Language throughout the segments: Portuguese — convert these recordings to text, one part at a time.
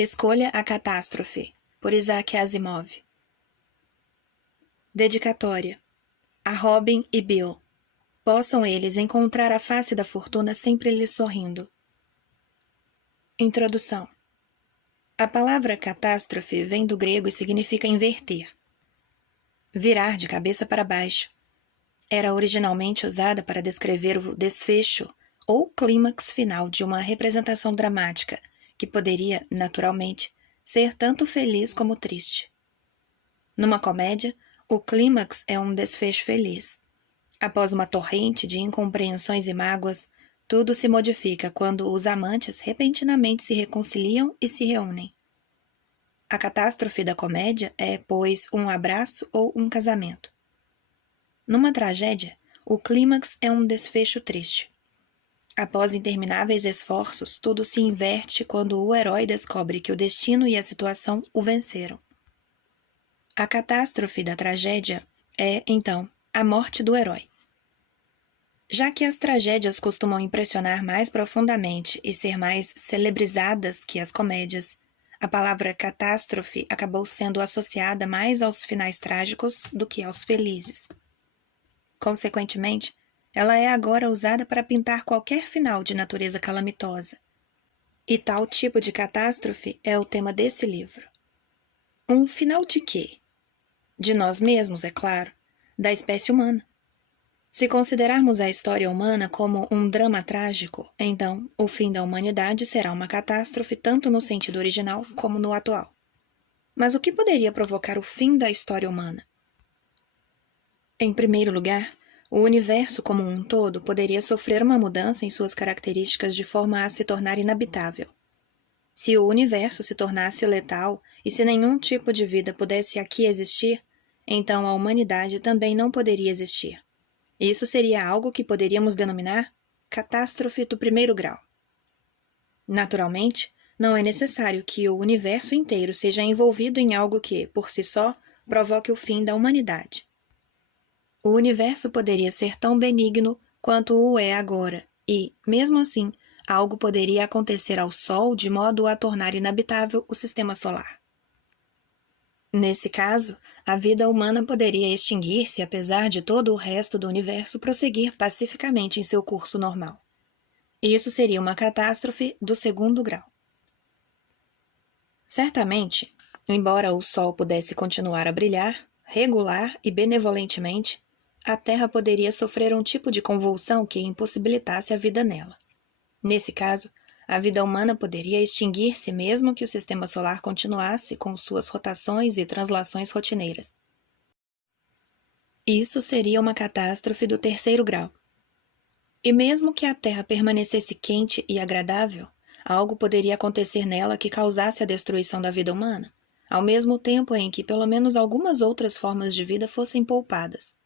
Escolha a Catástrofe, por Isaac Asimov. Dedicatória. A Robin e Bill. Possam eles encontrar a face da fortuna sempre lhes sorrindo. Introdução. A palavra catástrofe vem do grego e significa inverter. Virar de cabeça para baixo. Era originalmente usada para descrever o desfecho ou clímax final de uma representação dramática, que poderia, naturalmente, ser tanto feliz como triste. Numa comédia, o clímax é um desfecho feliz. Após uma torrente de incompreensões e mágoas, tudo se modifica quando os amantes repentinamente se reconciliam e se reúnem. A catástrofe da comédia é, pois, um abraço ou um casamento. Numa tragédia, o clímax é um desfecho triste. Após intermináveis esforços, tudo se inverte quando o herói descobre que o destino e a situação o venceram. A catástrofe da tragédia é, então, a morte do herói. Já que as tragédias costumam impressionar mais profundamente e ser mais celebrizadas que as comédias, a palavra catástrofe acabou sendo associada mais aos finais trágicos do que aos felizes. Consequentemente, ela é agora usada para pintar qualquer final de natureza calamitosa. E tal tipo de catástrofe é o tema desse livro. Um final de quê? De nós mesmos, é claro, da espécie humana. Se considerarmos a história humana como um drama trágico, então o fim da humanidade será uma catástrofe tanto no sentido original como no atual. Mas o que poderia provocar o fim da história humana? Em primeiro lugar, o universo como um todo poderia sofrer uma mudança em suas características de forma a se tornar inabitável. Se o universo se tornasse letal e se nenhum tipo de vida pudesse aqui existir, então a humanidade também não poderia existir. Isso seria algo que poderíamos denominar catástrofe do primeiro grau. Naturalmente, não é necessário que o universo inteiro seja envolvido em algo que, por si só, provoque o fim da humanidade. O universo poderia ser tão benigno quanto o é agora, e, mesmo assim, algo poderia acontecer ao Sol de modo a tornar inabitável o sistema solar. Nesse caso, a vida humana poderia extinguir-se apesar de todo o resto do universo prosseguir pacificamente em seu curso normal. Isso seria uma catástrofe do segundo grau. Certamente, embora o Sol pudesse continuar a brilhar, regular e benevolentemente, a Terra poderia sofrer um tipo de convulsão que impossibilitasse a vida nela. Nesse caso, a vida humana poderia extinguir-se mesmo que o sistema solar continuasse com suas rotações e translações rotineiras. Isso seria uma catástrofe do terceiro grau. E mesmo que a Terra permanecesse quente e agradável, algo poderia acontecer nela que causasse a destruição da vida humana, ao mesmo tempo em que pelo menos algumas outras formas de vida fossem poupadas.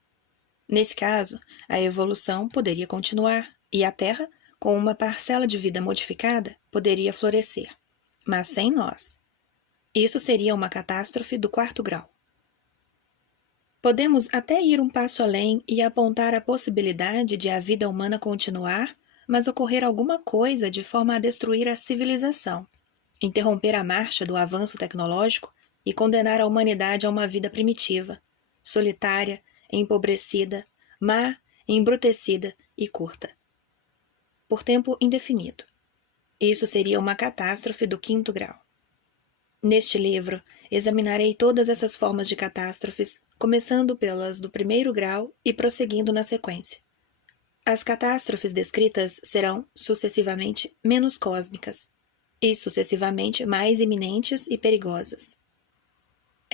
Nesse caso, a evolução poderia continuar e a Terra, com uma parcela de vida modificada, poderia florescer, mas sem nós. Isso seria uma catástrofe do quarto grau. Podemos até ir um passo além e apontar a possibilidade de a vida humana continuar, mas ocorrer alguma coisa de forma a destruir a civilização, interromper a marcha do avanço tecnológico e condenar a humanidade a uma vida primitiva, solitária, empobrecida, má, embrutecida e curta. Por tempo indefinido. Isso seria uma catástrofe do quinto grau. Neste livro, examinarei todas essas formas de catástrofes, começando pelas do primeiro grau e prosseguindo na sequência. As catástrofes descritas serão, sucessivamente, menos cósmicas, e sucessivamente mais iminentes e perigosas.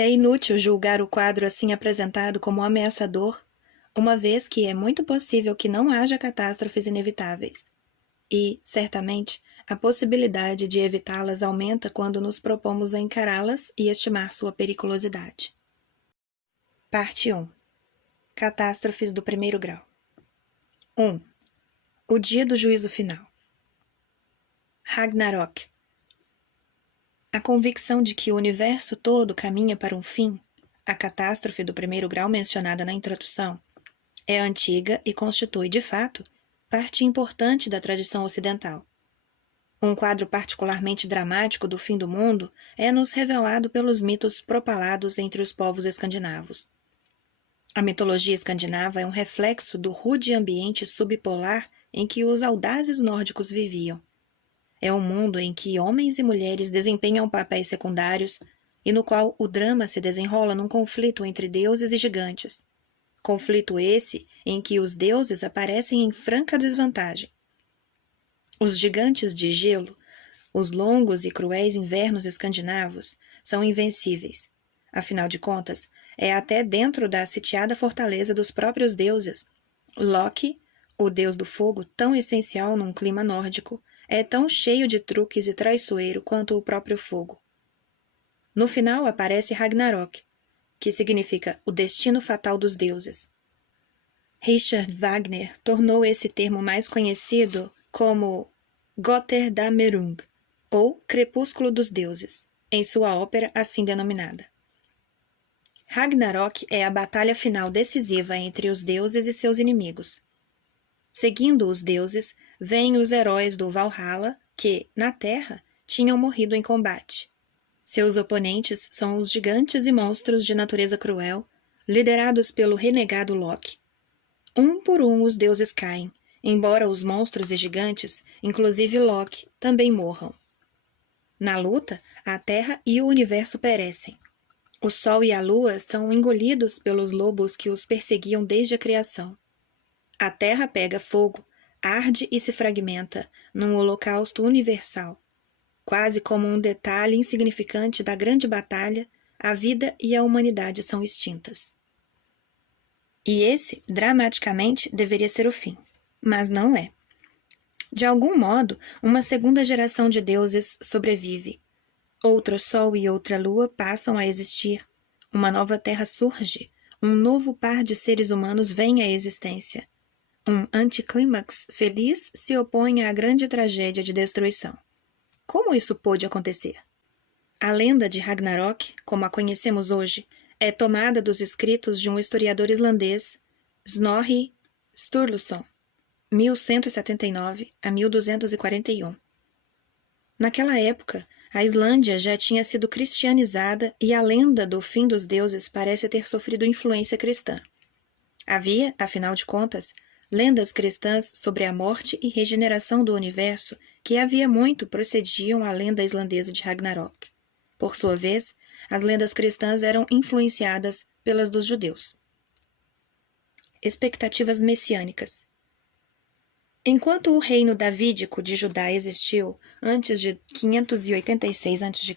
É inútil julgar o quadro assim apresentado como ameaçador, uma vez que é muito possível que não haja catástrofes inevitáveis. E, certamente, a possibilidade de evitá-las aumenta quando nos propomos a encará-las e estimar sua periculosidade. Parte 1. Catástrofes do primeiro grau. 1. O dia do juízo final. Ragnarok. A convicção de que o universo todo caminha para um fim, a catástrofe do primeiro grau mencionada na introdução, é antiga e constitui, de fato, parte importante da tradição ocidental. Um quadro particularmente dramático do fim do mundo é-nos revelado pelos mitos propalados entre os povos escandinavos. A mitologia escandinava é um reflexo do rude ambiente subpolar em que os audazes nórdicos viviam. É um mundo em que homens e mulheres desempenham papéis secundários e no qual o drama se desenrola num conflito entre deuses e gigantes. Conflito esse em que os deuses aparecem em franca desvantagem. Os gigantes de gelo, os longos e cruéis invernos escandinavos, são invencíveis. Afinal de contas, é até dentro da sitiada fortaleza dos próprios deuses. Loki, o deus do fogo, tão essencial num clima nórdico, é tão cheio de truques e traiçoeiro quanto o próprio fogo. No final aparece Ragnarok, que significa o destino fatal dos deuses. Richard Wagner tornou esse termo mais conhecido como Götterdämmerung, ou Crepúsculo dos Deuses, em sua ópera assim denominada. Ragnarok é a batalha final decisiva entre os deuses e seus inimigos. Seguindo os deuses, vêm os heróis do Valhalla, que, na Terra, tinham morrido em combate. Seus oponentes são os gigantes e monstros de natureza cruel, liderados pelo renegado Loki. Um por um os deuses caem, embora os monstros e gigantes, inclusive Loki, também morram. Na luta, a Terra e o Universo perecem. O Sol e a Lua são engolidos pelos lobos que os perseguiam desde a criação. A Terra pega fogo, arde e se fragmenta num holocausto universal. Quase como um detalhe insignificante da grande batalha, a vida e a humanidade são extintas. E esse, dramaticamente, deveria ser o fim. Mas não é. De algum modo, uma segunda geração de deuses sobrevive. Outro sol e outra lua passam a existir. Uma nova terra surge. Um novo par de seres humanos vem à existência. Um anticlímax feliz se opõe à grande tragédia de destruição. Como isso pôde acontecer? A lenda de Ragnarok, como a conhecemos hoje, é tomada dos escritos de um historiador islandês, Snorri Sturluson, 1179 a 1241. Naquela época, a Islândia já tinha sido cristianizada e a lenda do fim dos deuses parece ter sofrido influência cristã. Havia, afinal de contas, lendas cristãs sobre a morte e regeneração do universo que havia muito procediam à lenda islandesa de Ragnarok. Por sua vez, as lendas cristãs eram influenciadas pelas dos judeus. Expectativas messiânicas. Enquanto o reino davídico de Judá existiu antes de 586 a.C.,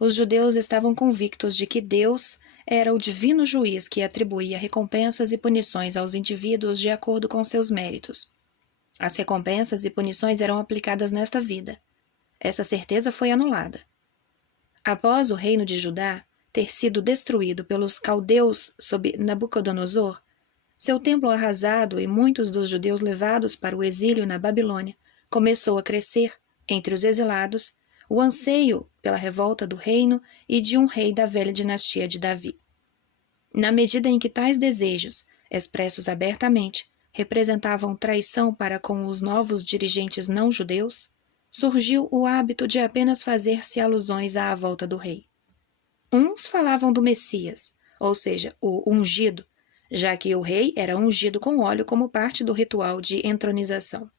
os judeus estavam convictos de que Deus era o divino juiz que atribuía recompensas e punições aos indivíduos de acordo com seus méritos. As recompensas e punições eram aplicadas nesta vida. Essa certeza foi anulada. Após o reino de Judá ter sido destruído pelos caldeus sob Nabucodonosor, seu templo arrasado e muitos dos judeus levados para o exílio na Babilônia, começou a crescer, entre os exilados, o anseio pela revolta do reino e de um rei da velha dinastia de Davi. Na medida em que tais desejos, expressos abertamente, representavam traição para com os novos dirigentes não-judeus, surgiu o hábito de apenas fazer-se alusões à volta do rei. Uns falavam do Messias, ou seja, o ungido, já que o rei era ungido com óleo como parte do ritual de entronização.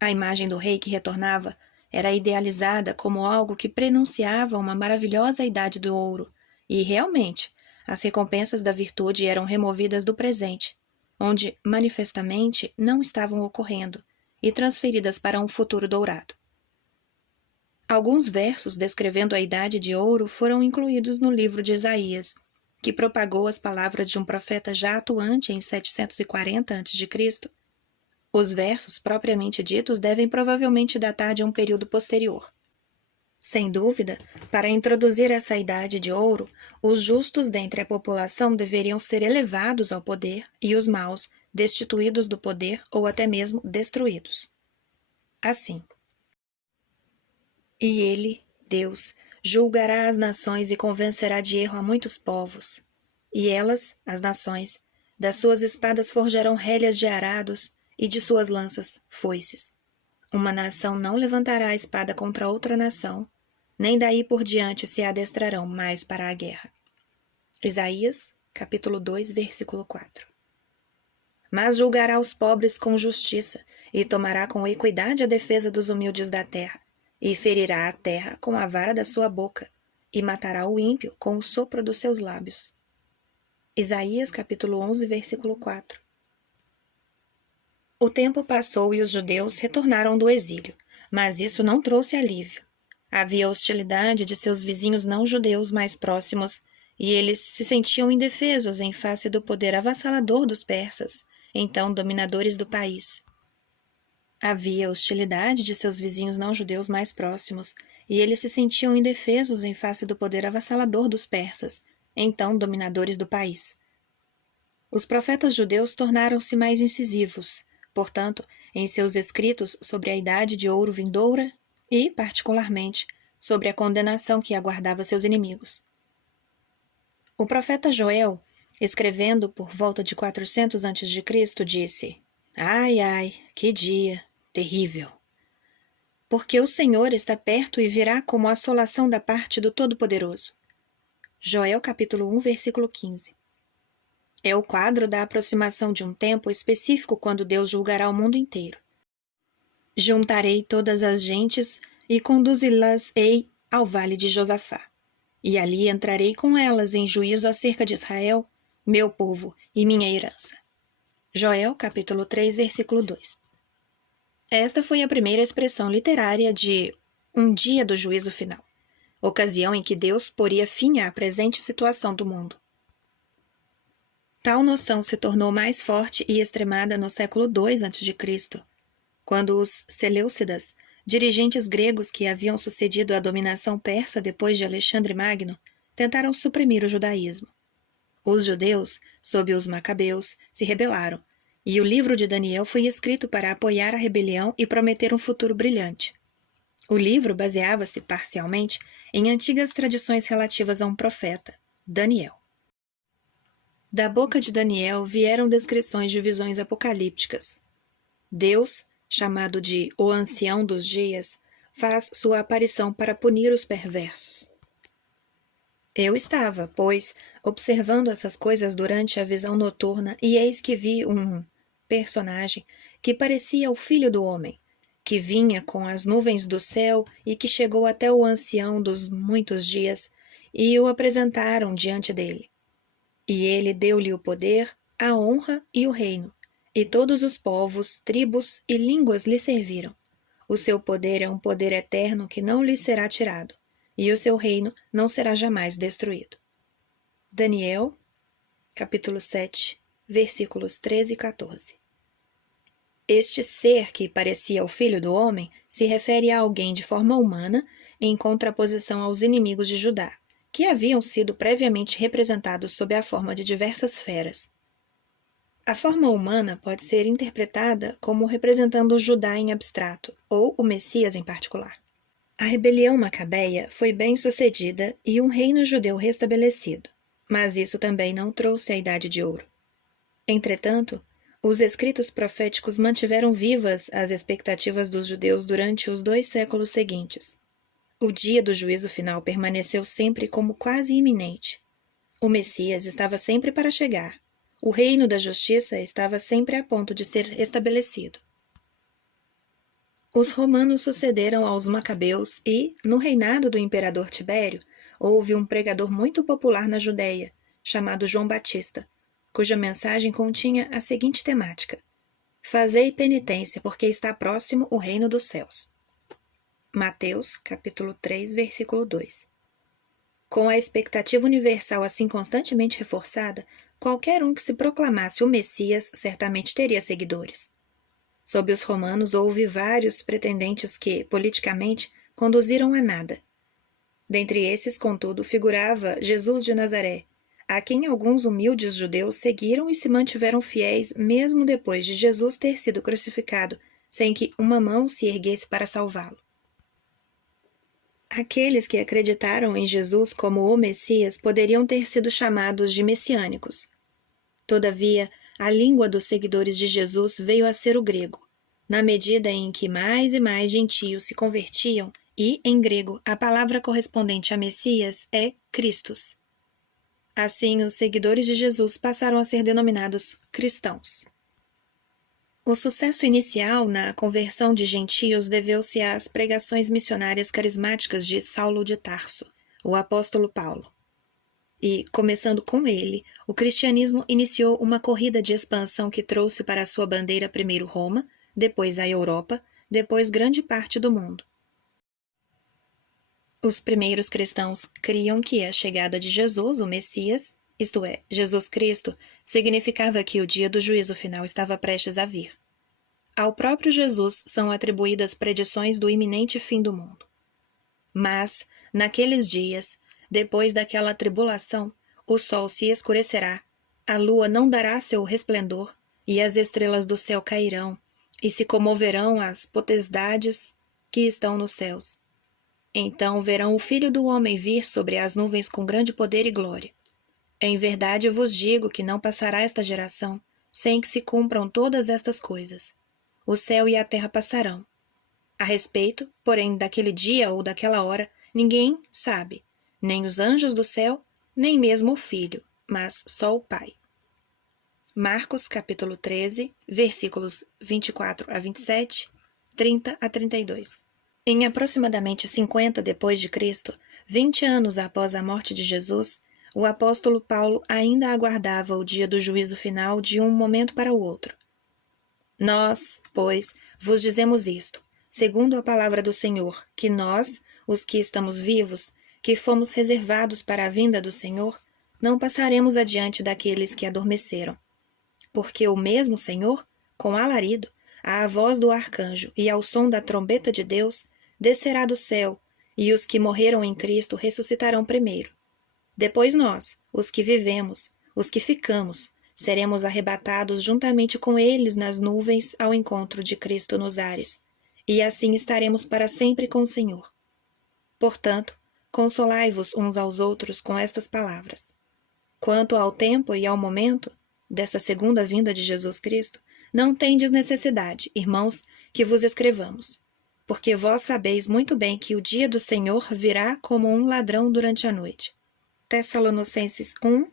A imagem do rei que retornava era idealizada como algo que prenunciava uma maravilhosa idade do ouro, e, realmente, as recompensas da virtude eram removidas do presente, onde, manifestamente, não estavam ocorrendo, e transferidas para um futuro dourado. Alguns versos descrevendo a idade de ouro foram incluídos no livro de Isaías, que propagou as palavras de um profeta já atuante em 740 a.C., os versos propriamente ditos devem provavelmente datar de um período posterior. Sem dúvida, para introduzir essa idade de ouro, os justos dentre a população deveriam ser elevados ao poder e os maus destituídos do poder ou até mesmo destruídos. Assim. E ele, Deus, julgará as nações e convencerá de erro a muitos povos. E elas, as nações, das suas espadas forjarão rélias de arados e de suas lanças, foices. Uma nação não levantará a espada contra outra nação, nem daí por diante se adestrarão mais para a guerra. Isaías, capítulo 2, versículo 4. Mas julgará os pobres com justiça, e tomará com equidade a defesa dos humildes da terra, e ferirá a terra com a vara da sua boca, e matará o ímpio com o sopro dos seus lábios. Isaías, capítulo 11, versículo 4. O tempo passou e os judeus retornaram do exílio, mas isso não trouxe alívio. Havia hostilidade de seus vizinhos não-judeus mais próximos, e eles se sentiam indefesos em face do poder avassalador dos persas, então dominadores do país. Havia hostilidade de seus vizinhos não-judeus mais próximos, e eles se sentiam indefesos em face do poder avassalador dos persas, então dominadores do país. Os profetas judeus tornaram-se mais incisivos, portanto, em seus escritos sobre a idade de ouro vindoura e, particularmente, sobre a condenação que aguardava seus inimigos. O profeta Joel, escrevendo por volta de 400 a.C., disse: Ai, ai, que dia terrível! Porque o Senhor está perto e virá como assolação da parte do Todo-Poderoso. Joel capítulo 1, versículo 15. É o quadro da aproximação de um tempo específico quando Deus julgará o mundo inteiro. Juntarei todas as gentes e conduzi-las-ei ao vale de Josafá. E ali entrarei com elas em juízo acerca de Israel, meu povo e minha herança. Joel, capítulo 3, versículo 2. Esta foi a primeira expressão literária de um dia do juízo final, ocasião em que Deus poria fim à presente situação do mundo. Tal noção se tornou mais forte e extremada no século II a.C., quando os Seleucidas, dirigentes gregos que haviam sucedido à dominação persa depois de Alexandre Magno, tentaram suprimir o judaísmo. Os judeus, sob os macabeus, se rebelaram, e o livro de Daniel foi escrito para apoiar a rebelião e prometer um futuro brilhante. O livro baseava-se, parcialmente, em antigas tradições relativas a um profeta, Daniel. Da boca de Daniel vieram descrições de visões apocalípticas. Deus, chamado de O Ancião dos Dias, faz sua aparição para punir os perversos. Eu estava, pois, observando essas coisas durante a visão noturna e eis que vi um personagem que parecia o Filho do Homem, que vinha com as nuvens do céu e que chegou até o Ancião dos Muitos Dias e o apresentaram diante dele. E ele deu-lhe o poder, a honra e o reino, e todos os povos, tribos e línguas lhe serviram. O seu poder é um poder eterno que não lhe será tirado, e o seu reino não será jamais destruído. Daniel, capítulo 7, versículos 13 e 14. Este ser que parecia o Filho do Homem se refere a alguém de forma humana em contraposição aos inimigos de Judá, que haviam sido previamente representados sob a forma de diversas feras. A forma humana pode ser interpretada como representando Judá em abstrato, ou o Messias em particular. A rebelião macabeia foi bem sucedida e um reino judeu restabelecido, mas isso também não trouxe a Idade de Ouro. Entretanto, os escritos proféticos mantiveram vivas as expectativas dos judeus durante os 2 séculos seguintes. O dia do juízo final permaneceu sempre como quase iminente. O Messias estava sempre para chegar. O reino da justiça estava sempre a ponto de ser estabelecido. Os romanos sucederam aos macabeus e, no reinado do imperador Tibério, houve um pregador muito popular na Judéia, chamado João Batista, cuja mensagem continha a seguinte temática: Fazei penitência, porque está próximo o reino dos céus. Mateus, capítulo 3, versículo 2. Com a expectativa universal assim constantemente reforçada, qualquer um que se proclamasse o Messias certamente teria seguidores. Sob os romanos houve vários pretendentes que, politicamente, conduziram a nada. Dentre esses, contudo, figurava Jesus de Nazaré, a quem alguns humildes judeus seguiram e se mantiveram fiéis mesmo depois de Jesus ter sido crucificado, sem que uma mão se erguesse para salvá-lo. Aqueles que acreditaram em Jesus como o Messias poderiam ter sido chamados de messiânicos. Todavia, a língua dos seguidores de Jesus veio a ser o grego, na medida em que mais e mais gentios se convertiam, e, em grego, a palavra correspondente a Messias é Christos. Assim, os seguidores de Jesus passaram a ser denominados cristãos. O sucesso inicial na conversão de gentios deveu-se às pregações missionárias carismáticas de Saulo de Tarso, o apóstolo Paulo. E, começando com ele, o cristianismo iniciou uma corrida de expansão que trouxe para sua bandeira primeiro Roma, depois a Europa, depois grande parte do mundo. Os primeiros cristãos criam que a chegada de Jesus, o Messias, isto é, Jesus Cristo, significava que o dia do juízo final estava prestes a vir. Ao próprio Jesus são atribuídas predições do iminente fim do mundo. Mas, naqueles dias, depois daquela tribulação, o sol se escurecerá, a lua não dará seu resplendor, e as estrelas do céu cairão, e se comoverão as potestades que estão nos céus. Então verão o Filho do Homem vir sobre as nuvens com grande poder e glória. Em verdade vos digo que não passará esta geração, sem que se cumpram todas estas coisas. O céu e a terra passarão. A respeito, porém, daquele dia ou daquela hora, ninguém sabe, nem os anjos do céu, nem mesmo o Filho, mas só o Pai. Marcos, capítulo 13, versículos 24 a 27, 30 a 32. Em aproximadamente 50 depois de Cristo, 20 anos após a morte de Jesus, o apóstolo Paulo ainda aguardava o dia do juízo final de um momento para o outro. Nós, pois, vos dizemos isto, segundo a palavra do Senhor, que nós, os que estamos vivos, que fomos reservados para a vinda do Senhor, não passaremos adiante daqueles que adormeceram. Porque o mesmo Senhor, com alarido, à voz do arcanjo e ao som da trombeta de Deus, descerá do céu, e os que morreram em Cristo ressuscitarão primeiro. Depois nós, os que vivemos, os que ficamos, seremos arrebatados juntamente com eles nas nuvens ao encontro de Cristo nos ares, e assim estaremos para sempre com o Senhor. Portanto, consolai-vos uns aos outros com estas palavras. Quanto ao tempo e ao momento dessa segunda vinda de Jesus Cristo, não tendes necessidade, irmãos, que vos escrevamos, porque vós sabeis muito bem que o dia do Senhor virá como um ladrão durante a noite. Tessalonicenses 1,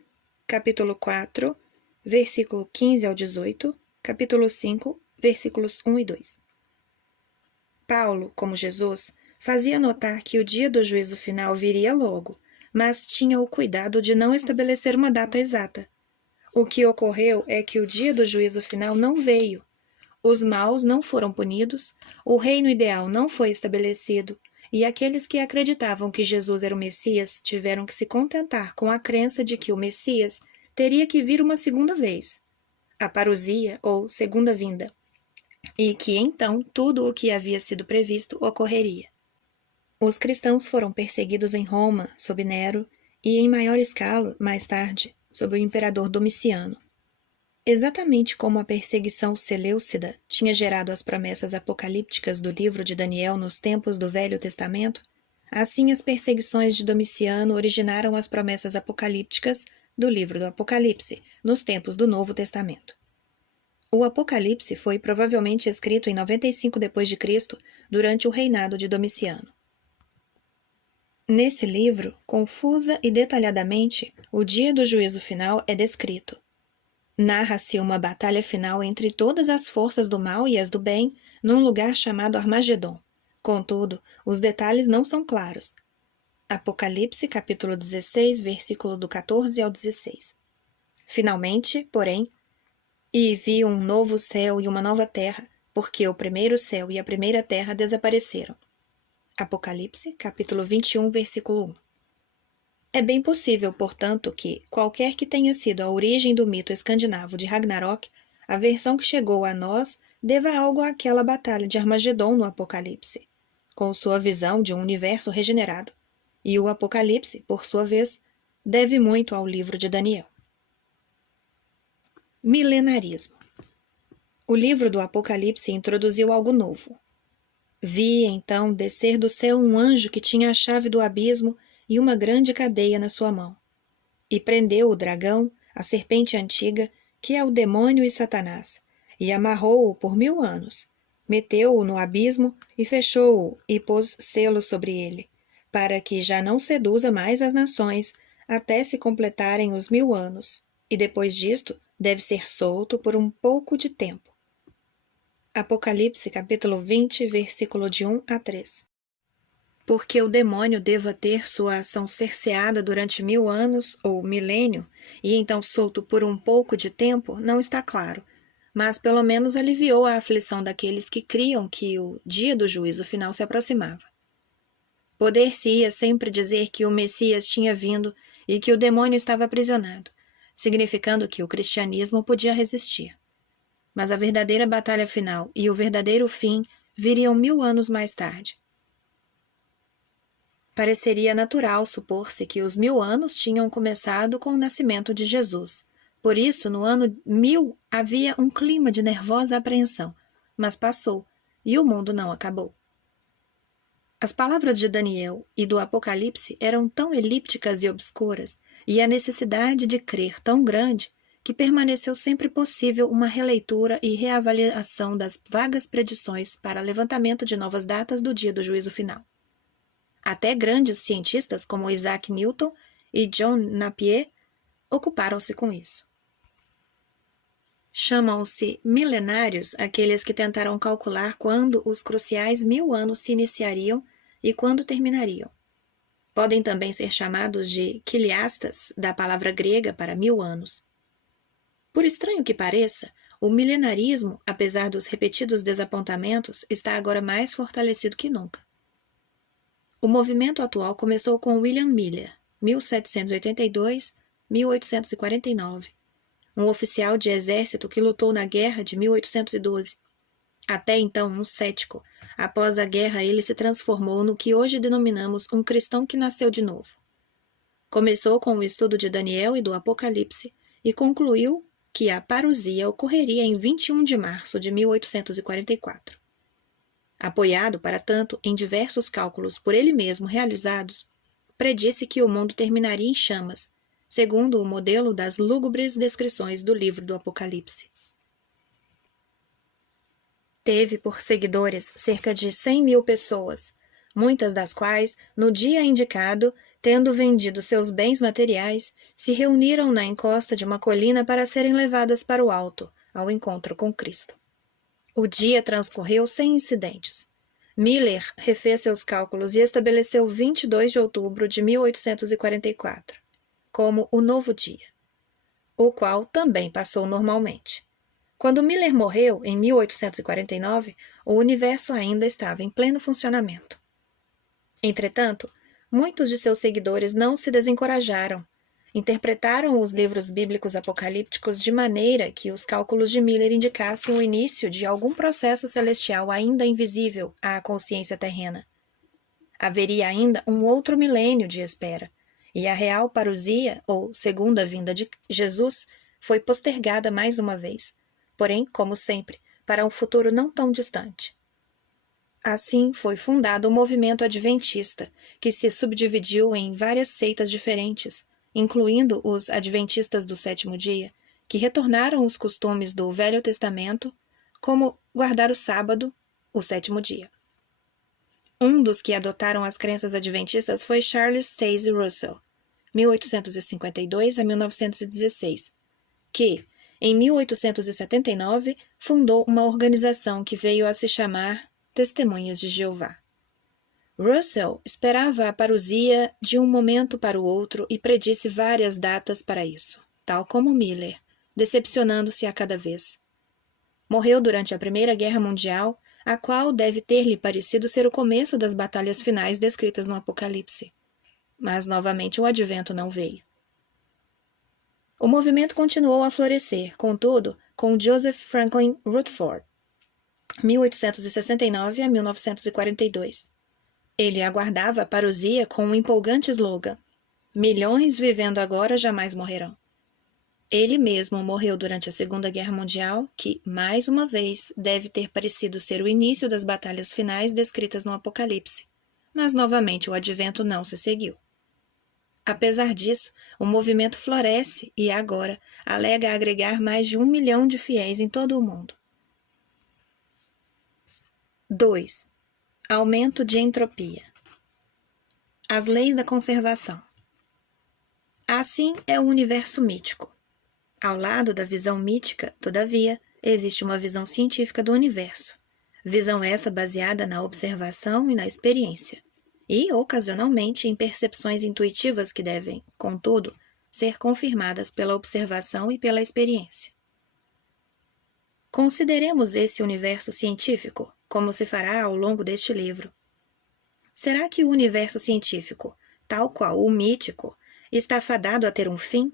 capítulo 4, versículo 15 ao 18, capítulo 5, versículos 1 e 2. Paulo, como Jesus, fazia notar que o dia do juízo final viria logo, mas tinha o cuidado de não estabelecer uma data exata. O que ocorreu é que o dia do juízo final não veio. Os maus não foram punidos, o reino ideal não foi estabelecido, e aqueles que acreditavam que Jesus era o Messias tiveram que se contentar com a crença de que o Messias teria que vir uma segunda vez, a parousia ou segunda vinda, e que então tudo o que havia sido previsto ocorreria. Os cristãos foram perseguidos em Roma, sob Nero, e em maior escala, mais tarde, sob o imperador Domiciano. Exatamente como a perseguição seleucida tinha gerado as promessas apocalípticas do livro de Daniel nos tempos do Velho Testamento, assim as perseguições de Domiciano originaram as promessas apocalípticas do livro do Apocalipse, nos tempos do Novo Testamento. O Apocalipse foi provavelmente escrito em 95 d.C., durante o reinado de Domiciano. Nesse livro, confusa e detalhadamente, o dia do juízo final é descrito. Narra-se uma batalha final entre todas as forças do mal e as do bem, num lugar chamado Armagedon. Contudo, os detalhes não são claros. Apocalipse, capítulo 16, versículo do 14 ao 16. Finalmente, porém, e vi um novo céu e uma nova terra, porque o primeiro céu e a primeira terra desapareceram. Apocalipse, capítulo 21, versículo 1. É bem possível, portanto, que, qualquer que tenha sido a origem do mito escandinavo de Ragnarok, a versão que chegou a nós deva algo àquela batalha de Armagedon no Apocalipse, com sua visão de um universo regenerado, e o Apocalipse, por sua vez, deve muito ao livro de Daniel. Milenarismo. O livro do Apocalipse introduziu algo novo. Vi, então, descer do céu um anjo que tinha a chave do abismo e uma grande cadeia na sua mão. E prendeu o dragão, a serpente antiga, que é o demônio e Satanás, e amarrou-o por 1000 anos, Meteu-o no abismo e fechou-o e pôs selo sobre ele, para que já não seduza mais as nações, até se completarem os 1000 anos, e depois disto deve ser solto por um pouco de tempo. Apocalipse capítulo 20, versículo de 1 a 3. Porque o demônio deva ter sua ação cerceada durante 1000 anos ou milênio, e então solto por um pouco de tempo, não está claro, mas pelo menos aliviou a aflição daqueles que criam que o dia do juízo final se aproximava. Poder-se-ia sempre dizer que o Messias tinha vindo e que o demônio estava aprisionado, significando que o cristianismo podia resistir. Mas a verdadeira batalha final e o verdadeiro fim viriam 1000 anos mais tarde. Pareceria natural supor-se que os 1000 anos tinham começado com o nascimento de Jesus. Por isso, no ano 1000 havia um clima de nervosa apreensão, mas passou, e o mundo não acabou. As palavras de Daniel e do Apocalipse eram tão elípticas e obscuras, e a necessidade de crer tão grande, que permaneceu sempre possível uma releitura e reavaliação das vagas predições para levantamento de novas datas do dia do juízo final. Até grandes cientistas como Isaac Newton e John Napier ocuparam-se com isso. Chamam-se milenários aqueles que tentaram calcular quando os cruciais 1000 anos se iniciariam e quando terminariam. Podem também ser chamados de quiliastas, da palavra grega para 1000 anos. Por estranho que pareça, o milenarismo, apesar dos repetidos desapontamentos, está agora mais fortalecido que nunca. O movimento atual começou com William Miller, 1782-1849, um oficial de exército que lutou na guerra de 1812. Até então um cético, após a guerra ele se transformou no que hoje denominamos um cristão que nasceu de novo. Começou com o estudo de Daniel e do Apocalipse e concluiu que a parousia ocorreria em 21 de março de 1844. Apoiado, para tanto, em diversos cálculos por ele mesmo realizados, predisse que o mundo terminaria em chamas, segundo o modelo das lúgubres descrições do livro do Apocalipse. Teve por seguidores cerca de 100.000 pessoas, muitas das quais, no dia indicado, tendo vendido seus bens materiais, se reuniram na encosta de uma colina para serem levadas para o alto, ao encontro com Cristo. O dia transcorreu sem incidentes. Miller refez seus cálculos e estabeleceu 22 de outubro de 1844 como o novo dia, o qual também passou normalmente. Quando Miller morreu, em 1849, o universo ainda estava em pleno funcionamento. Entretanto, muitos de seus seguidores não se desencorajaram. Interpretaram os livros bíblicos apocalípticos de maneira que os cálculos de Miller indicassem o início de algum processo celestial ainda invisível à consciência terrena. Haveria ainda um outro milênio de espera, e a real parousia, ou segunda vinda de Jesus, foi postergada mais uma vez, porém, como sempre, para um futuro não tão distante. Assim foi fundado o movimento adventista, que se subdividiu em várias seitas diferentes, incluindo os adventistas do sétimo dia, que retornaram os costumes do Velho Testamento, como guardar o sábado, o sétimo dia. Um dos que adotaram as crenças adventistas foi Charles Taze Russell, 1852 a 1916, que, em 1879, fundou uma organização que veio a se chamar Testemunhas de Jeová. Russell esperava a parousia de um momento para o outro e predisse várias datas para isso, tal como Miller, decepcionando-se a cada vez. Morreu durante a Primeira Guerra Mundial, a qual deve ter-lhe parecido ser o começo das batalhas finais descritas no Apocalipse. Mas, novamente, o advento não veio. O movimento continuou a florescer, contudo, com Joseph Franklin Rutherford, 1869 a 1942. Ele aguardava a parousia com um empolgante slogan: "Milhões vivendo agora jamais morrerão". Ele mesmo morreu durante a Segunda Guerra Mundial, que, mais uma vez, deve ter parecido ser o início das batalhas finais descritas no Apocalipse, mas novamente o advento não se seguiu. Apesar disso, o movimento floresce e, agora, alega agregar mais de 1 milhão de fiéis em todo o mundo. 2. Aumento de entropia. As leis da conservação. Assim é o universo mítico. Ao lado da visão mítica, todavia, existe uma visão científica do universo. Visão essa baseada na observação e na experiência, e, ocasionalmente, em percepções intuitivas que devem, contudo, ser confirmadas pela observação e pela experiência. Consideremos esse universo científico, como se fará ao longo deste livro. Será que o universo científico, tal qual o mítico, está fadado a ter um fim?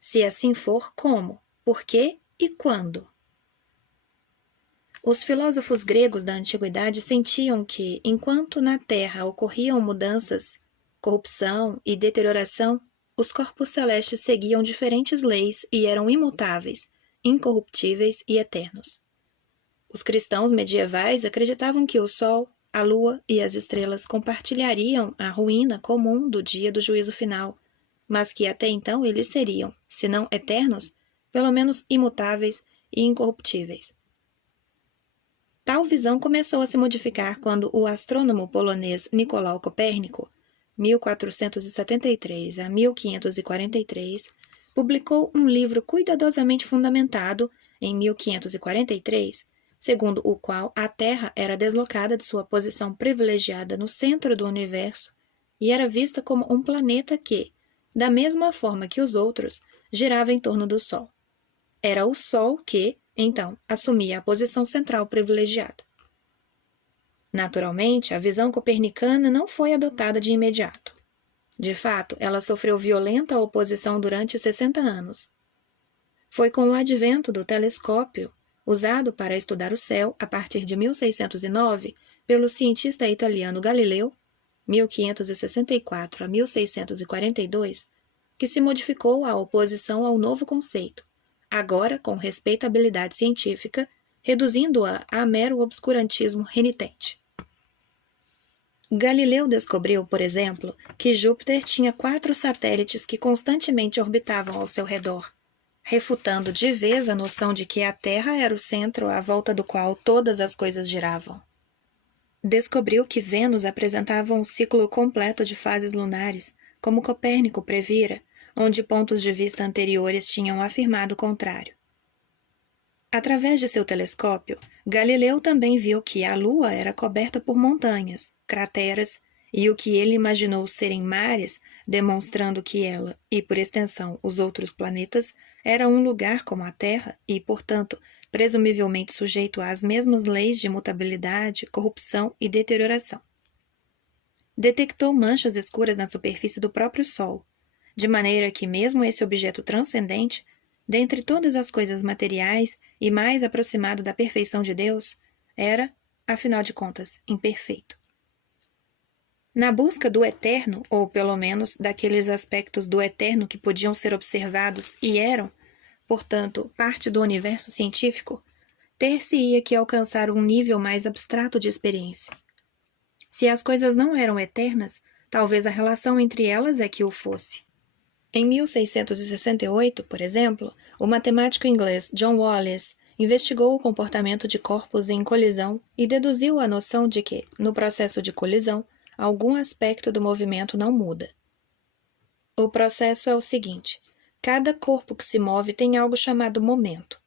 Se assim for, como? Por quê e quando? Os filósofos gregos da antiguidade sentiam que, enquanto na Terra ocorriam mudanças, corrupção e deterioração, os corpos celestes seguiam diferentes leis e eram imutáveis, incorruptíveis e eternos. Os cristãos medievais acreditavam que o Sol, a Lua e as estrelas compartilhariam a ruína comum do dia do juízo final, mas que até então eles seriam, se não eternos, pelo menos imutáveis e incorruptíveis. Tal visão começou a se modificar quando o astrônomo polonês Nicolau Copérnico, 1473 a 1543, publicou um livro cuidadosamente fundamentado, em 1543, segundo o qual a Terra era deslocada de sua posição privilegiada no centro do universo e era vista como um planeta que, da mesma forma que os outros, girava em torno do Sol. Era o Sol que, então, assumia a posição central privilegiada. Naturalmente, a visão copernicana não foi adotada de imediato. De fato, ela sofreu violenta oposição durante 60 anos. Foi com o advento do telescópio, usado para estudar o céu a partir de 1609 pelo cientista italiano Galileu, 1564 a 1642, que se modificou a oposição ao novo conceito, agora com respeitabilidade científica, reduzindo-a a mero obscurantismo renitente. Galileu descobriu, por exemplo, que Júpiter tinha 4 satélites que constantemente orbitavam ao seu redor, refutando de vez a noção de que a Terra era o centro à volta do qual todas as coisas giravam. Descobriu que Vênus apresentava um ciclo completo de fases lunares, como Copérnico previra, onde pontos de vista anteriores tinham afirmado o contrário. Através de seu telescópio, Galileu também viu que a Lua era coberta por montanhas, crateras, e o que ele imaginou serem mares, demonstrando que ela, e por extensão os outros planetas, era um lugar como a Terra e, portanto, presumivelmente sujeito às mesmas leis de mutabilidade, corrupção e deterioração. Detectou manchas escuras na superfície do próprio Sol, de maneira que mesmo esse objeto transcendente, dentre todas as coisas materiais e mais aproximado da perfeição de Deus, era, afinal de contas, imperfeito. Na busca do eterno, ou pelo menos daqueles aspectos do eterno que podiam ser observados e eram, portanto, parte do universo científico, ter-se-ia que alcançar um nível mais abstrato de experiência. Se as coisas não eram eternas, talvez a relação entre elas é que o fosse. Em 1668, por exemplo, o matemático inglês John Wallis investigou o comportamento de corpos em colisão e deduziu a noção de que, no processo de colisão, algum aspecto do movimento não muda. O processo é o seguinte: cada corpo que se move tem algo chamado momento.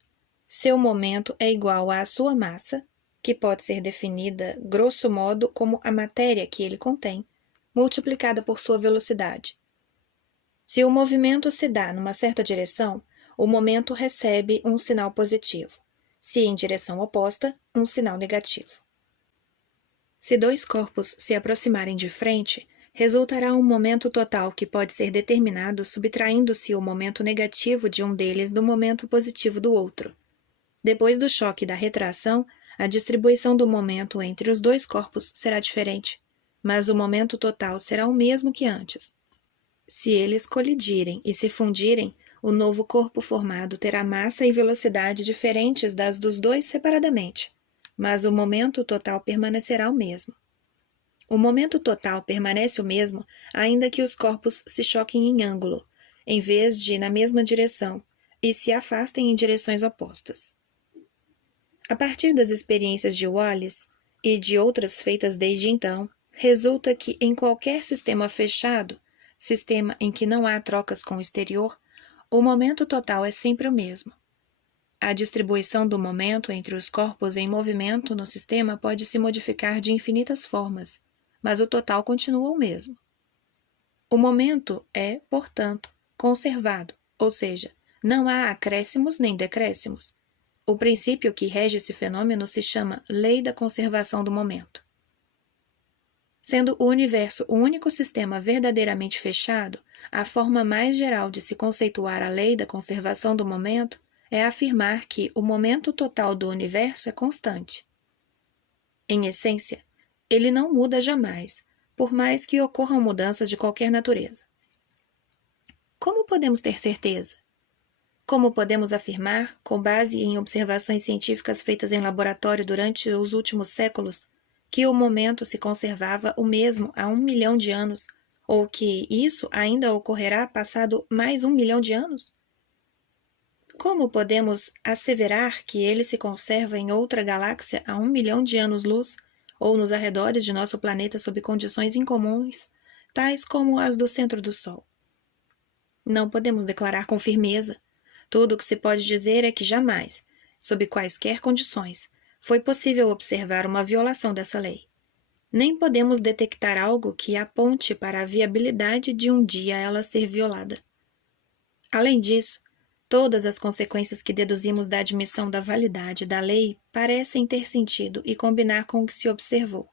Seu momento é igual à sua massa, que pode ser definida, grosso modo, como a matéria que ele contém, multiplicada por sua velocidade. Se o movimento se dá numa certa direção, o momento recebe um sinal positivo. Se em direção oposta, um sinal negativo. Se 2 corpos se aproximarem de frente, resultará um momento total que pode ser determinado subtraindo-se o momento negativo de um deles do momento positivo do outro. Depois do choque da retração, a distribuição do momento entre os 2 corpos será diferente, mas o momento total será o mesmo que antes. Se eles colidirem e se fundirem, o novo corpo formado terá massa e velocidade diferentes das dos 2 separadamente, mas o momento total permanecerá o mesmo. O momento total permanece o mesmo, ainda que os corpos se choquem em ângulo, em vez de na mesma direção, e se afastem em direções opostas. A partir das experiências de Wallis, e de outras feitas desde então, resulta que em qualquer sistema fechado, sistema em que não há trocas com o exterior, o momento total é sempre o mesmo. A distribuição do momento entre os corpos em movimento no sistema pode se modificar de infinitas formas, mas o total continua o mesmo. O momento é, portanto, conservado, ou seja, não há acréscimos nem decréscimos. O princípio que rege esse fenômeno se chama Lei da Conservação do Momento. Sendo o universo o único sistema verdadeiramente fechado, a forma mais geral de se conceituar a lei da conservação do momento é afirmar que o momento total do universo é constante. Em essência, ele não muda jamais, por mais que ocorram mudanças de qualquer natureza. Como podemos ter certeza? Como podemos afirmar, com base em observações científicas feitas em laboratório durante os últimos séculos, que o momento se conservava o mesmo há 1 milhão de anos, ou que isso ainda ocorrerá passado mais 1 milhão de anos? Como podemos asseverar que ele se conserva em outra galáxia há 1 milhão de anos-luz, ou nos arredores de nosso planeta sob condições incomuns, tais como as do centro do Sol? Não podemos declarar com firmeza. Tudo o que se pode dizer é que jamais, sob quaisquer condições, foi possível observar uma violação dessa lei. Nem podemos detectar algo que aponte para a viabilidade de um dia ela ser violada. Além disso, todas as consequências que deduzimos da admissão da validade da lei parecem ter sentido e combinar com o que se observou.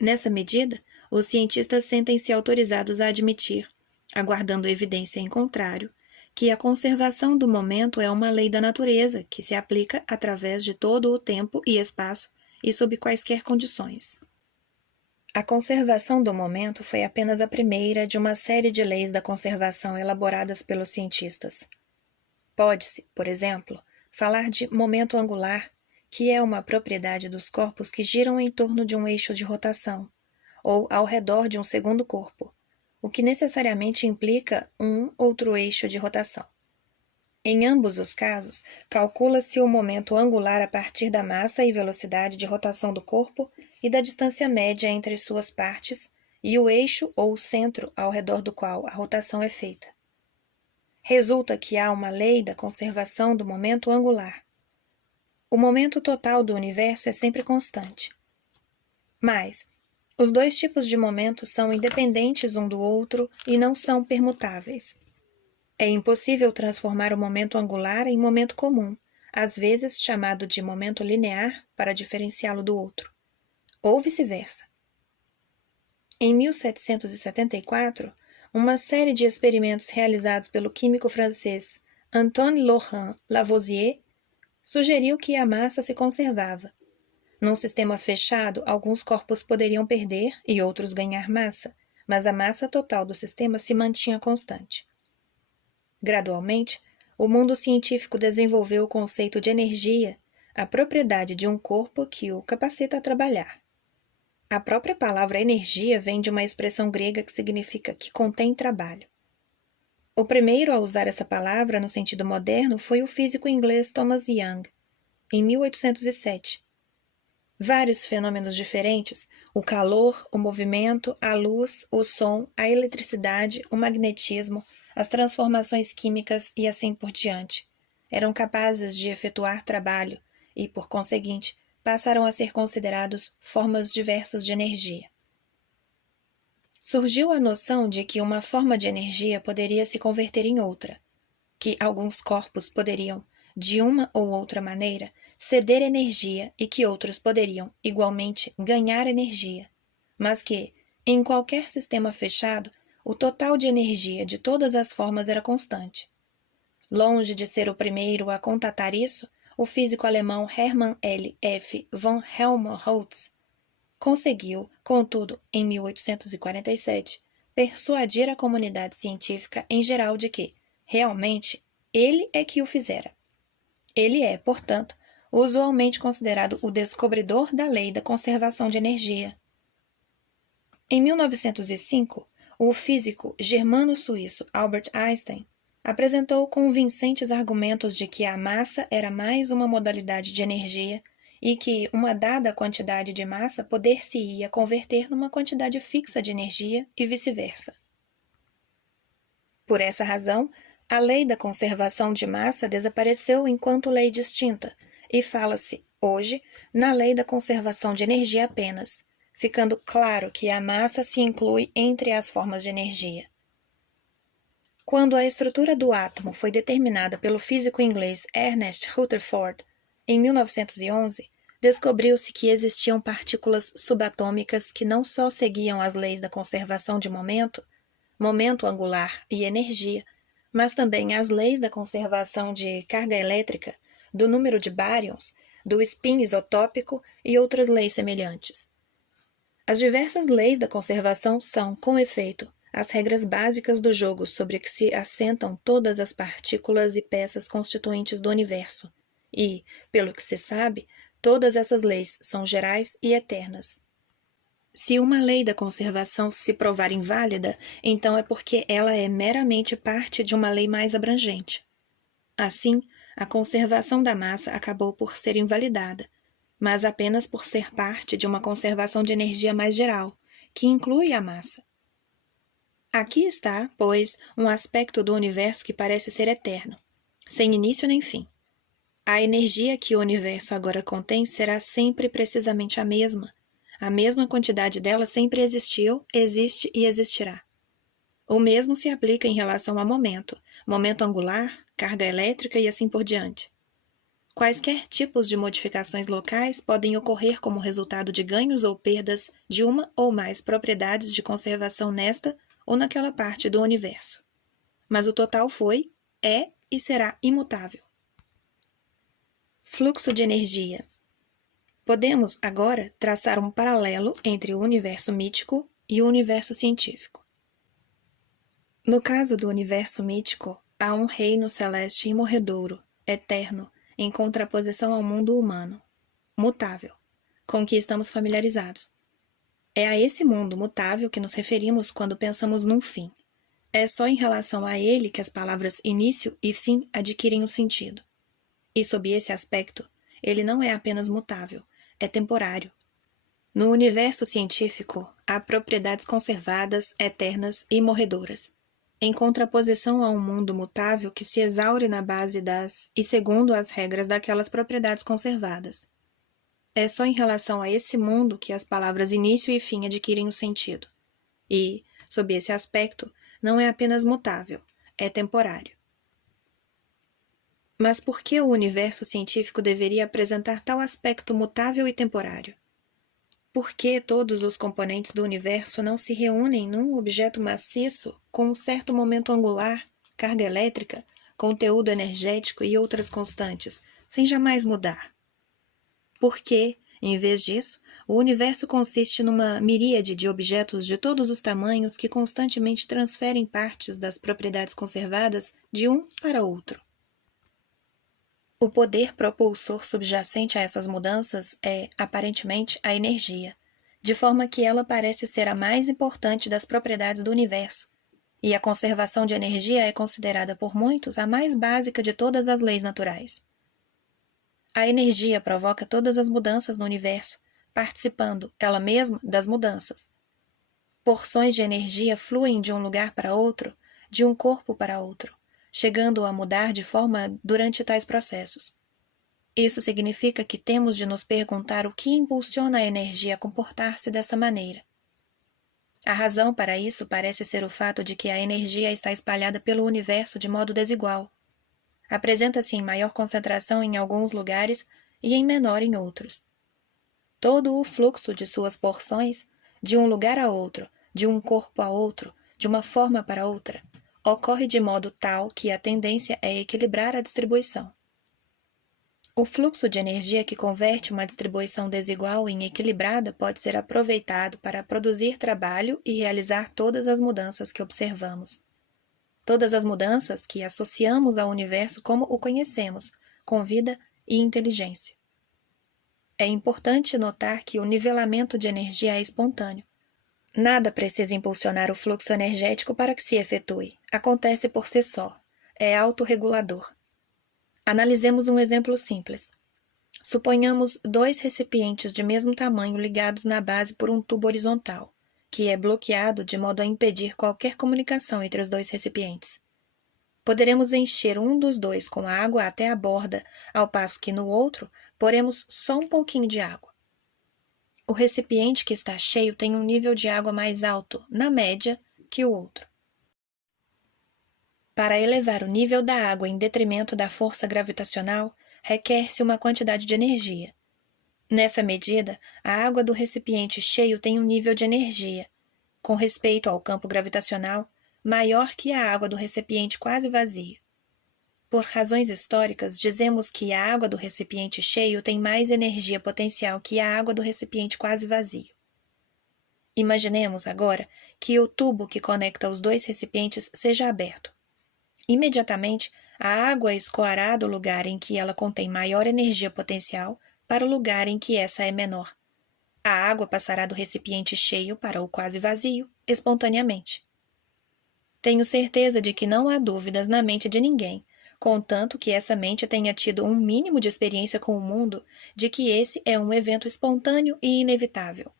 Nessa medida, os cientistas sentem-se autorizados a admitir, aguardando evidência em contrário, que a conservação do momento é uma lei da natureza que se aplica através de todo o tempo e espaço e sob quaisquer condições. A conservação do momento foi apenas a primeira de uma série de leis da conservação elaboradas pelos cientistas. Pode-se, por exemplo, falar de momento angular, que é uma propriedade dos corpos que giram em torno de um eixo de rotação, ou ao redor de um segundo corpo, o que necessariamente implica um outro eixo de rotação. Em ambos os casos, calcula-se o momento angular a partir da massa e velocidade de rotação do corpo e da distância média entre suas partes e o eixo ou centro ao redor do qual a rotação é feita. Resulta que há uma lei da conservação do momento angular. O momento total do universo é sempre constante. Mas os dois tipos de momentos são independentes um do outro e não são permutáveis. É impossível transformar o momento angular em momento comum, às vezes chamado de momento linear para diferenciá-lo do outro, ou vice-versa. Em 1774, uma série de experimentos realizados pelo químico francês Antoine Laurent Lavoisier sugeriu que a massa se conservava. Num sistema fechado, alguns corpos poderiam perder e outros ganhar massa, mas a massa total do sistema se mantinha constante. Gradualmente, o mundo científico desenvolveu o conceito de energia, a propriedade de um corpo que o capacita a trabalhar. A própria palavra energia vem de uma expressão grega que significa que contém trabalho. O primeiro a usar essa palavra no sentido moderno foi o físico inglês Thomas Young, em 1807. Vários fenômenos diferentes, o calor, o movimento, a luz, o som, a eletricidade, o magnetismo, as transformações químicas e assim por diante, eram capazes de efetuar trabalho e, por conseguinte, passaram a ser considerados formas diversas de energia. Surgiu a noção de que uma forma de energia poderia se converter em outra, que alguns corpos poderiam, de uma ou outra maneira, ceder energia e que outros poderiam, igualmente, ganhar energia, mas que, em qualquer sistema fechado, o total de energia de todas as formas era constante. Longe de ser o primeiro a contatar isso, o físico alemão Hermann L. F. von Helmholtz conseguiu, contudo, em 1847, persuadir a comunidade científica em geral de que, realmente, ele é que o fizera. Ele é, portanto, usualmente considerado o descobridor da lei da conservação de energia. Em 1905, o físico germano-suíço Albert Einstein apresentou convincentes argumentos de que a massa era mais uma modalidade de energia e que uma dada quantidade de massa poder-se-ia converter numa quantidade fixa de energia e vice-versa. Por essa razão, a lei da conservação de massa desapareceu enquanto lei distinta, e fala-se, hoje, na lei da conservação de energia apenas, ficando claro que a massa se inclui entre as formas de energia. Quando a estrutura do átomo foi determinada pelo físico inglês Ernest Rutherford, em 1911, descobriu-se que existiam partículas subatômicas que não só seguiam as leis da conservação de momento angular e energia, mas também as leis da conservação de carga elétrica, do número de baryons, do spin isotópico e outras leis semelhantes. As diversas leis da conservação são, com efeito, as regras básicas do jogo sobre que se assentam todas as partículas e peças constituintes do universo, e, pelo que se sabe, todas essas leis são gerais e eternas. Se uma lei da conservação se provar inválida, então é porque ela é meramente parte de uma lei mais abrangente. Assim, a conservação da massa acabou por ser invalidada, mas apenas por ser parte de uma conservação de energia mais geral, que inclui a massa. Aqui está, pois, um aspecto do universo que parece ser eterno, sem início nem fim. A energia que o universo agora contém será sempre precisamente a mesma quantidade dela sempre existiu, existe e existirá. O mesmo se aplica em relação a momento angular, carga elétrica e assim por diante. Quaisquer tipos de modificações locais podem ocorrer como resultado de ganhos ou perdas de uma ou mais propriedades de conservação nesta ou naquela parte do universo. Mas o total foi, é e será imutável. Fluxo de energia. Podemos, agora, traçar um paralelo entre o universo mítico e o universo científico. No caso do universo mítico, há um reino celeste imorredouro, eterno, em contraposição ao mundo humano, mutável, com que estamos familiarizados. É a esse mundo mutável que nos referimos quando pensamos num fim. É só em relação a ele que as palavras início e fim adquirem um sentido. E sob esse aspecto, ele não é apenas mutável, é temporário. No universo científico, há propriedades conservadas, eternas e morredoras, em contraposição a um mundo mutável que se exaure na base das e segundo as regras daquelas propriedades conservadas. É só em relação a esse mundo que as palavras início e fim adquirem um sentido. E, sob esse aspecto, não é apenas mutável, é temporário. Mas por que o universo científico deveria apresentar tal aspecto mutável e temporário? Por que todos os componentes do universo não se reúnem num objeto maciço com um certo momento angular, carga elétrica, conteúdo energético e outras constantes, sem jamais mudar? Por que, em vez disso, o universo consiste numa miríade de objetos de todos os tamanhos que constantemente transferem partes das propriedades conservadas de um para outro? O poder propulsor subjacente a essas mudanças é, aparentemente, a energia, de forma que ela parece ser a mais importante das propriedades do universo, e a conservação de energia é considerada por muitos a mais básica de todas as leis naturais. A energia provoca todas as mudanças no universo, participando, ela mesma, das mudanças. Porções de energia fluem de um lugar para outro, de um corpo para outro, chegando a mudar de forma durante tais processos. Isso significa que temos de nos perguntar o que impulsiona a energia a comportar-se desta maneira. A razão para isso parece ser o fato de que a energia está espalhada pelo universo de modo desigual. Apresenta-se em maior concentração em alguns lugares e em menor em outros. Todo o fluxo de suas porções, de um lugar a outro, de um corpo a outro, de uma forma para outra, ocorre de modo tal que a tendência é equilibrar a distribuição. O fluxo de energia que converte uma distribuição desigual em equilibrada pode ser aproveitado para produzir trabalho e realizar todas as mudanças que observamos. Todas as mudanças que associamos ao universo como o conhecemos, com vida e inteligência. É importante notar que o nivelamento de energia é espontâneo. Nada precisa impulsionar o fluxo energético para que se efetue. Acontece por si só. É autorregulador. Analisemos um exemplo simples. Suponhamos dois recipientes de mesmo tamanho ligados na base por um tubo horizontal, que é bloqueado de modo a impedir qualquer comunicação entre os dois recipientes. Poderemos encher um dos dois com água até a borda, ao passo que no outro poremos só um pouquinho de água. O recipiente que está cheio tem um nível de água mais alto, na média, que o outro. Para elevar o nível da água em detrimento da força gravitacional, requer-se uma quantidade de energia. Nessa medida, a água do recipiente cheio tem um nível de energia, com respeito ao campo gravitacional, maior que a água do recipiente quase vazio. Por razões históricas, dizemos que a água do recipiente cheio tem mais energia potencial que a água do recipiente quase vazio. Imaginemos agora que o tubo que conecta os dois recipientes seja aberto. Imediatamente, a água escoará do lugar em que ela contém maior energia potencial para o lugar em que essa é menor. A água passará do recipiente cheio para o quase vazio, espontaneamente. Tenho certeza de que não há dúvidas na mente de ninguém, contanto que essa mente tenha tido um mínimo de experiência com o mundo, de que esse é um evento espontâneo e inevitável.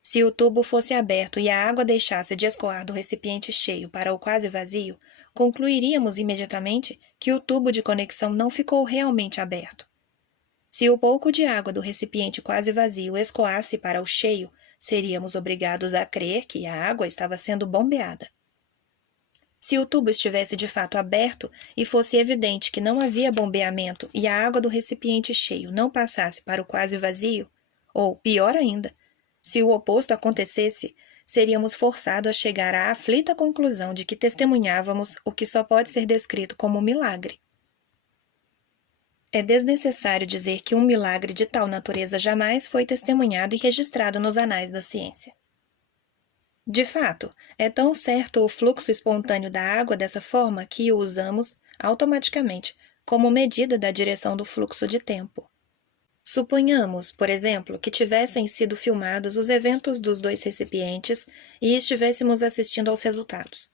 Se o tubo fosse aberto e a água deixasse de escoar do recipiente cheio para o quase vazio, concluiríamos imediatamente que o tubo de conexão não ficou realmente aberto. Se o pouco de água do recipiente quase vazio escoasse para o cheio, seríamos obrigados a crer que a água estava sendo bombeada. Se o tubo estivesse de fato aberto e fosse evidente que não havia bombeamento e a água do recipiente cheio não passasse para o quase vazio, ou, pior ainda, se o oposto acontecesse, seríamos forçados a chegar à aflita conclusão de que testemunhávamos o que só pode ser descrito como um milagre. É desnecessário dizer que um milagre de tal natureza jamais foi testemunhado e registrado nos anais da ciência. De fato, é tão certo o fluxo espontâneo da água dessa forma que o usamos, automaticamente, como medida da direção do fluxo de tempo. Suponhamos, por exemplo, que tivessem sido filmados os eventos dos dois recipientes e estivéssemos assistindo aos resultados.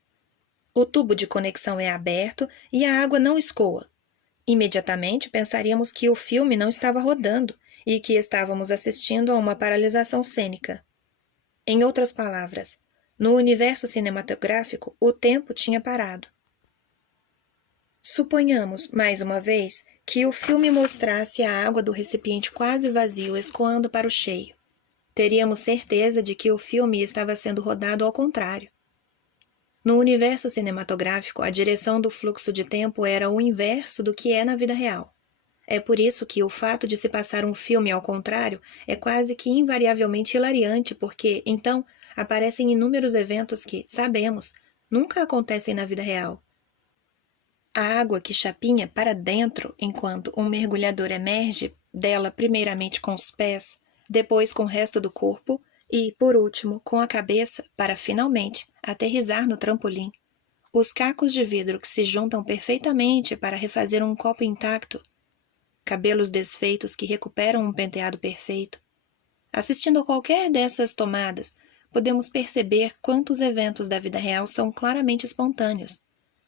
O tubo de conexão é aberto e a água não escoa. Imediatamente pensaríamos que o filme não estava rodando e que estávamos assistindo a uma paralisação cênica. Em outras palavras, no universo cinematográfico, o tempo tinha parado. Suponhamos, mais uma vez, que o filme mostrasse a água do recipiente quase vazio escoando para o cheio. Teríamos certeza de que o filme estava sendo rodado ao contrário. No universo cinematográfico, a direção do fluxo de tempo era o inverso do que é na vida real. É por isso que o fato de se passar um filme ao contrário é quase que invariavelmente hilariante, porque, então, aparecem inúmeros eventos que, sabemos, nunca acontecem na vida real. A água que chapinha para dentro enquanto um mergulhador emerge dela primeiramente com os pés, depois com o resto do corpo e, por último, com a cabeça para, finalmente, aterrissar no trampolim. Os cacos de vidro que se juntam perfeitamente para refazer um copo intacto, cabelos desfeitos que recuperam um penteado perfeito. Assistindo a qualquer dessas tomadas, podemos perceber quantos eventos da vida real são claramente espontâneos,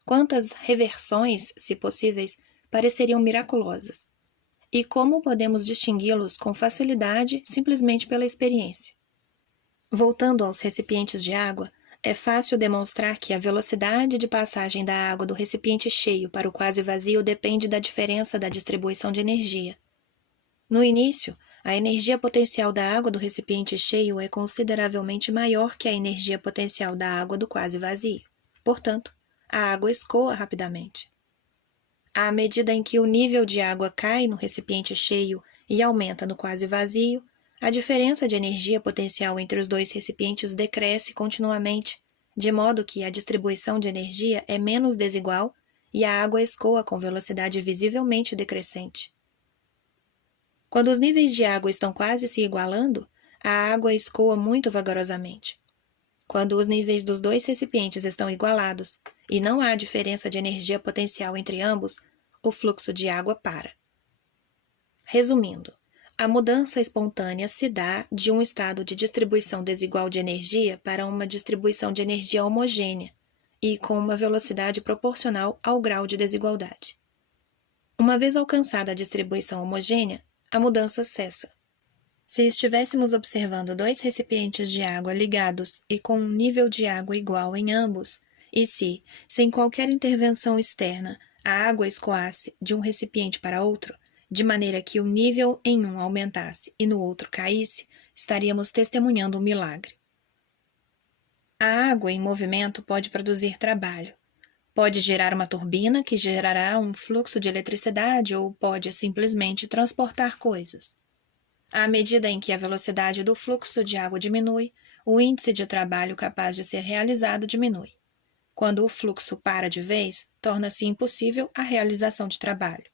quantas reversões, se possíveis, pareceriam miraculosas, e como podemos distingui-los com facilidade simplesmente pela experiência. Voltando aos recipientes de água, é fácil demonstrar que a velocidade de passagem da água do recipiente cheio para o quase vazio depende da diferença da distribuição de energia. No início, a energia potencial da água do recipiente cheio é consideravelmente maior que a energia potencial da água do quase vazio. Portanto, a água escoa rapidamente. À medida em que o nível de água cai no recipiente cheio e aumenta no quase vazio, a diferença de energia potencial entre os dois recipientes decresce continuamente, de modo que a distribuição de energia é menos desigual e a água escoa com velocidade visivelmente decrescente. Quando os níveis de água estão quase se igualando, a água escoa muito vagarosamente. Quando os níveis dos dois recipientes estão igualados e não há diferença de energia potencial entre ambos, o fluxo de água para. Resumindo, a mudança espontânea se dá de um estado de distribuição desigual de energia para uma distribuição de energia homogênea e com uma velocidade proporcional ao grau de desigualdade. Uma vez alcançada a distribuição homogênea, a mudança cessa. Se estivéssemos observando dois recipientes de água ligados e com um nível de água igual em ambos, e se, sem qualquer intervenção externa, a água escoasse de um recipiente para outro, de maneira que o nível em um aumentasse e no outro caísse, estaríamos testemunhando um milagre. A água em movimento pode produzir trabalho. Pode gerar uma turbina que gerará um fluxo de eletricidade ou pode simplesmente transportar coisas. À medida em que a velocidade do fluxo de água diminui, o índice de trabalho capaz de ser realizado diminui. Quando o fluxo para de vez, torna-se impossível a realização de trabalho.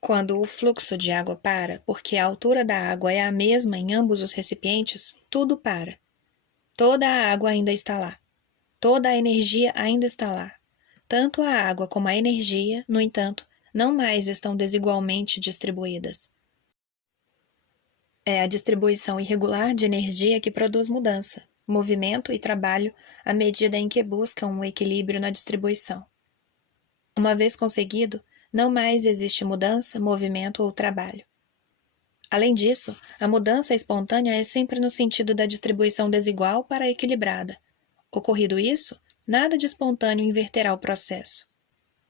Quando o fluxo de água para, porque a altura da água é a mesma em ambos os recipientes, tudo para. Toda a água ainda está lá. Toda a energia ainda está lá. Tanto a água como a energia, no entanto, não mais estão desigualmente distribuídas. É a distribuição irregular de energia que produz mudança, movimento e trabalho à medida em que buscam um equilíbrio na distribuição. Uma vez conseguido, não mais existe mudança, movimento ou trabalho. Além disso, a mudança espontânea é sempre no sentido da distribuição desigual para a equilibrada. Ocorrido isso, nada de espontâneo inverterá o processo.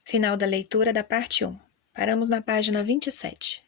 Final da leitura da parte 1. Paramos na página 27.